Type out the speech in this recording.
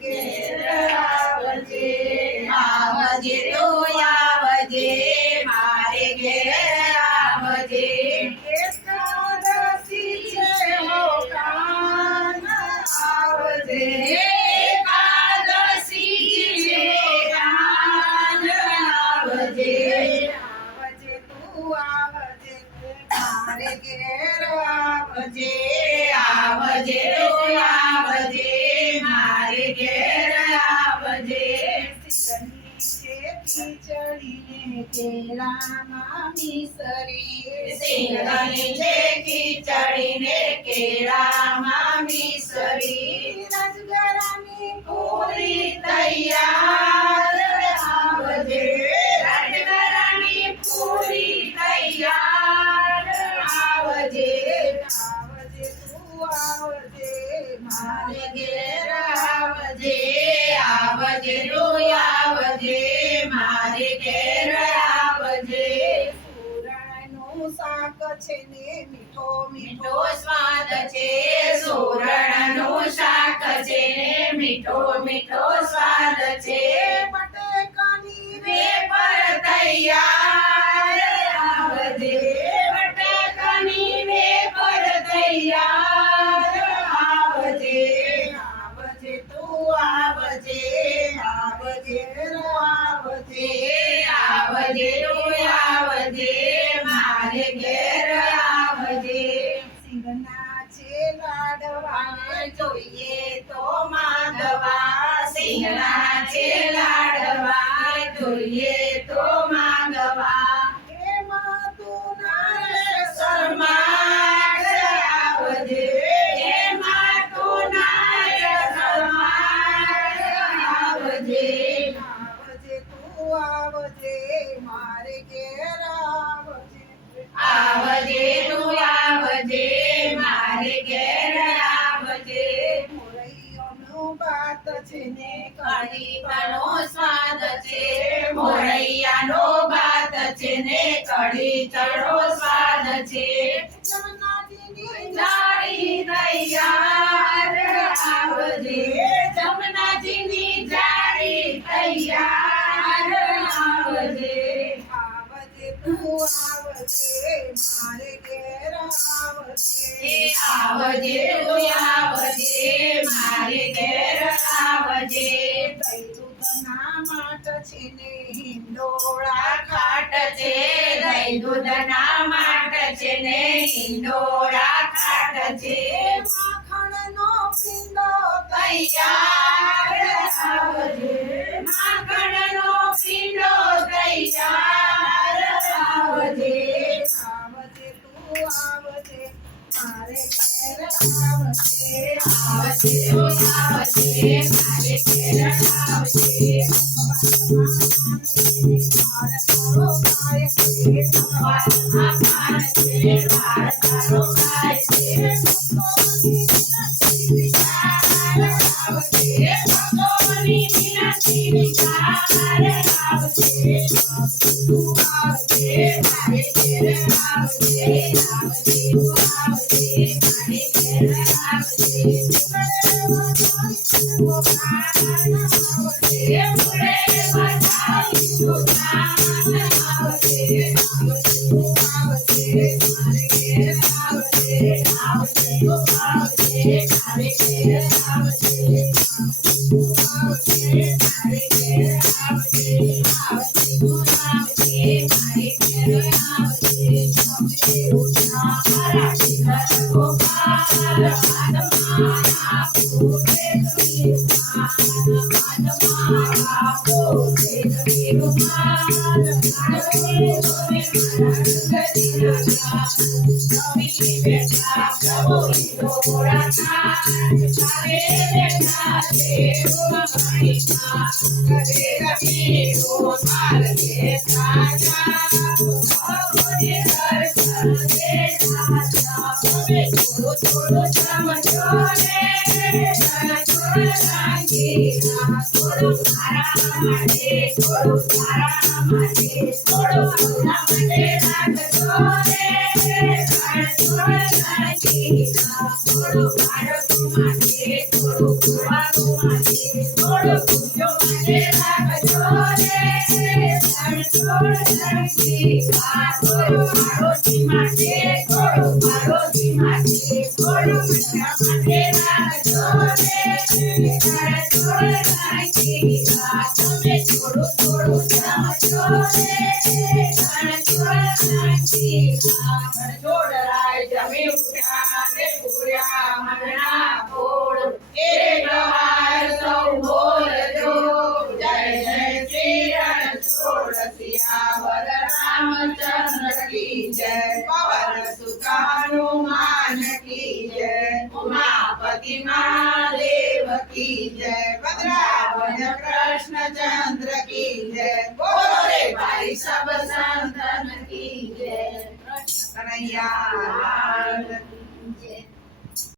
ઘેર આવજે આવજે તો આવજે મારે ઘેર આવજે એકાદશી છે હો કાન આવજે એકાદશી છે કાન આવજે આવજે તું આવજે મારે ઘેર આવજે આવજે તું આવજે મારે ઘેર આવજે ખીચડીને કેળામાં મિસરી સિંગની છે ખીચડીને કેળામાં મિસરી રાજગરાની પૂરી તૈયાર આવજે રાજગરાની પૂરી તૈયાર આવજે આવજે તું આવજે મારે ઘેર આવજે આવજે તું આવજે મારે ઘેર આવજે સુરણનું શાક છે ને મીઠો મીઠો સ્વાદ છે સુરણનું શાક છે ને મીઠો મીઠો સ્વાદ છે બટેકાની વેફર તૈયાર આવજે બટેકાની વેફર તૈયાર આવજે આવજે તું આવજે આવજે આવજે આવજે તું આવજે મારે ઘેર આવજે સિંગના છે લાડવા જોઈએ તો માંગવા સિંગના છે લાડવા જોઈએ તો માંગવા એમાં તું ના શરમાળ આવજે એમાં તું ના શરમાળ આવજે આવજે તું આવજે મારે ઘેર આવજે આવજે તું આવજે મારે ઘેર આવજે મોરૈયાનો ભાત છે ને કઢી ચણો સ્વાદ છે મોરૈયાનો ભાત છે ને કઢી ચણો સ્વાદ છે જમનાજીની જાળી તૈયાર આવજે જમનાજીની જાળી તૈયાર આવજે આવજે તું આવજે મારે ઘેર આવજે આવજે તું આવજે મારે ઘેર આવજે દૂધના માટ છે ને હિંડોળા ખાટ છે દહીં દૂધના માટ છે ને હિંડોળા ખાટ છે માખણનો પીંડો તૈયાર આવજે માખણનો પીંડો તૈયાર આવજે આવજે તું આવજે મારે ઘેર આવજે આવજે તું આવજે મારે ઘેર આવજે તારો ખાય છે વાળમાં પાન છે વાળ તારો ખાય છે ભગવાનની વિનંતી વિચાર આવજે તું આવજે મારે ઘેર આવજે આવજે તું આવજે મારે ઘેર આવજે થોડો થોડું પૂજો મને રાખજો રે થોડું રાખી થોડું મારોજી માટે થોડું મારોજી માટે થોડું મજા માટે રાખજો રે થોડું રાખી તમે થોડું થોડું સમજો રે થોડું રાખી જોડરાય જમી ઉઠ્યા ને પૂર્યા મનના ફોડ એક વાર સૌ બોલજો જય જય શ્રી રણછોડ સિયાવર રામચંદ્ર કી જય પવન સુત હનુમાન કી જય ઉમાપતિ મહાદેવ કી જય ભદ્રાવન કૃષ્ણચંદ્ર કી જય બોલો રે ભાઈ સબ સંતન કી જય કનૈયા